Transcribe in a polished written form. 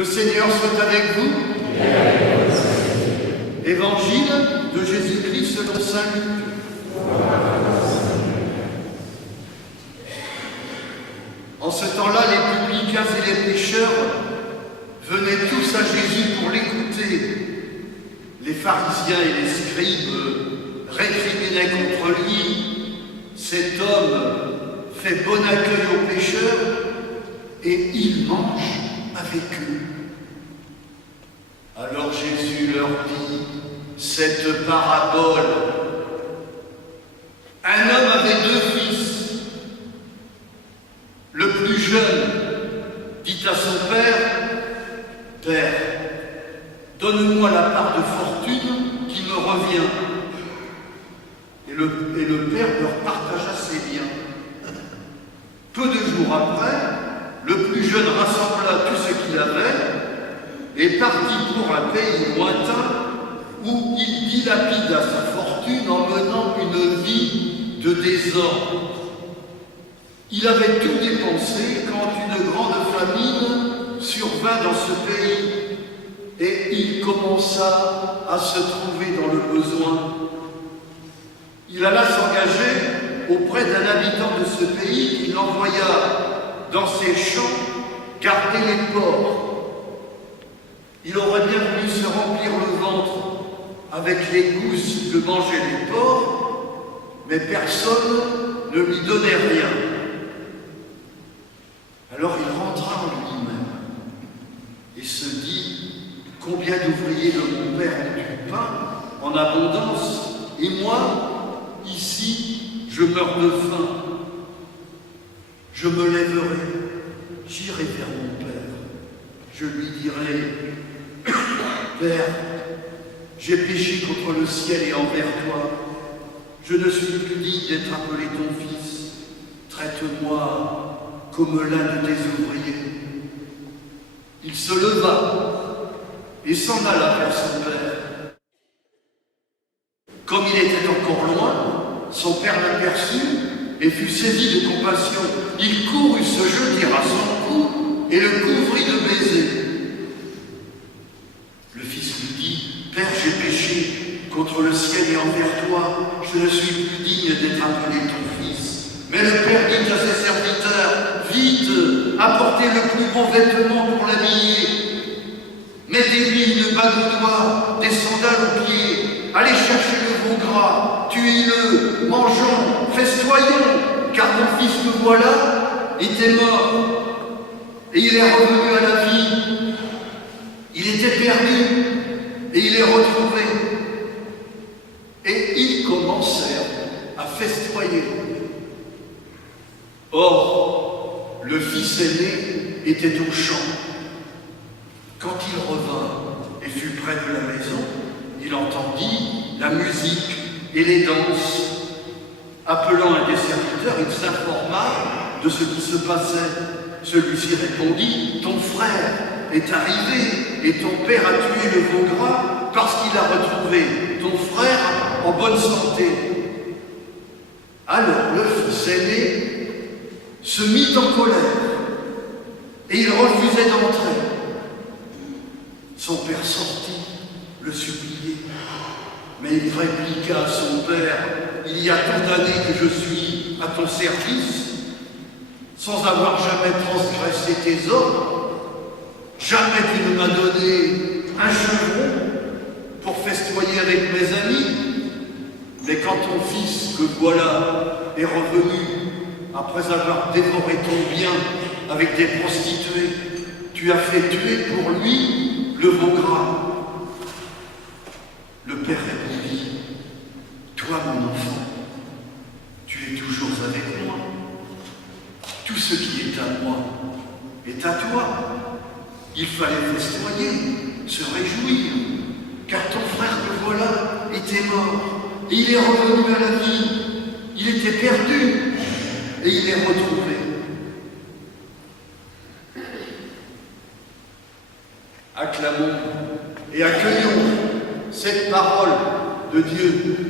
Le Seigneur soit avec vous. Évangile de Jésus-Christ selon saint Luc. En ce temps-là, les publicains et les pécheurs venaient tous à Jésus pour l'écouter. Les pharisiens et les scribes récriminaient contre lui. Cet homme fait bon accueil aux pécheurs et il mange avec eux. Alors Jésus leur dit cette parabole. Un homme avait 2 fils. Le plus jeune dit à son père, « Père, donne-moi la part de fortune qui me revient. » Et le père leur partagea ses biens. Peu de jours après, le plus jeune rassembla tout ce qu'il avait et partit pour un pays lointain où il dilapida sa fortune en menant une vie de désordre. Il avait tout dépensé quand une grande famine survint dans ce pays et il commença à se trouver dans le besoin. Il alla s'engager auprès d'un habitant de ce pays qui l'envoya dans ses champs garder les porcs. Il aurait bien voulu se remplir le ventre avec les gousses que mangeaient les porcs, mais personne ne lui donnait rien. Alors il rentra en lui-même et se dit « Combien d'ouvriers de mon père ont du pain en abondance, et moi, ici, je meurs de faim. Je me lèverai, j'irai vers mon père. Je lui dirai « Père, j'ai péché contre le ciel et envers toi. Je ne suis plus digne d'être appelé ton fils. Traite-moi comme l'un de tes ouvriers. » Il se leva et s'en alla vers son père. Comme il était encore loin, son père l'aperçut et fut saisi de compassion. Il courut se jeter à son cou et le couvrit de baisers. Le fils lui dit, « Père, j'ai péché contre le ciel et envers toi. Je ne suis plus digne d'être appelé ton fils. » Mais le père dit à ses serviteurs, « Vite, apportez le plus beau vêtement pour l'habiller. Mettez-lui une bague d'or, des sandales aux pieds. Allez chercher le veau gras, tuez-le, mangeons, festoyons, car mon fils que voilà était mort, et il est revenu à la vie. Il était perdu, et il est retrouvé. » Et ils commencèrent à festoyer. Or, le fils aîné était au champ. Quand il revint et fut près de la maison, il entendit la musique et les danses. Appelant un des serviteurs, il s'informa de ce qui se passait. Celui-ci répondit, « Ton frère est arrivé et ton père a tué le veau gras parce qu'il a retrouvé ton frère en bonne santé. » Alors le fils aîné se mit en colère et il refusait d'entrer. Son père sortit le supplier, mais il répliqua à son père, « Il y a tant d'années que je suis à ton service, sans avoir jamais transgressé tes ordres. Jamais tu ne m'as donné un chevron pour festoyer avec mes amis. Mais quand ton fils, que voilà, est revenu, après avoir dévoré ton bien avec des prostituées, tu as fait tuer pour lui le veau gras. » Le père répondit, « Toi, mon enfant, tu es toujours avec moi. Tout ce qui est à moi est à toi. Il fallait festoyer, se réjouir, car ton frère que voilà était mort, et il est revenu à la vie. Il était perdu, et il est retrouvé. » Acclamons et accueillons cette parole de Dieu.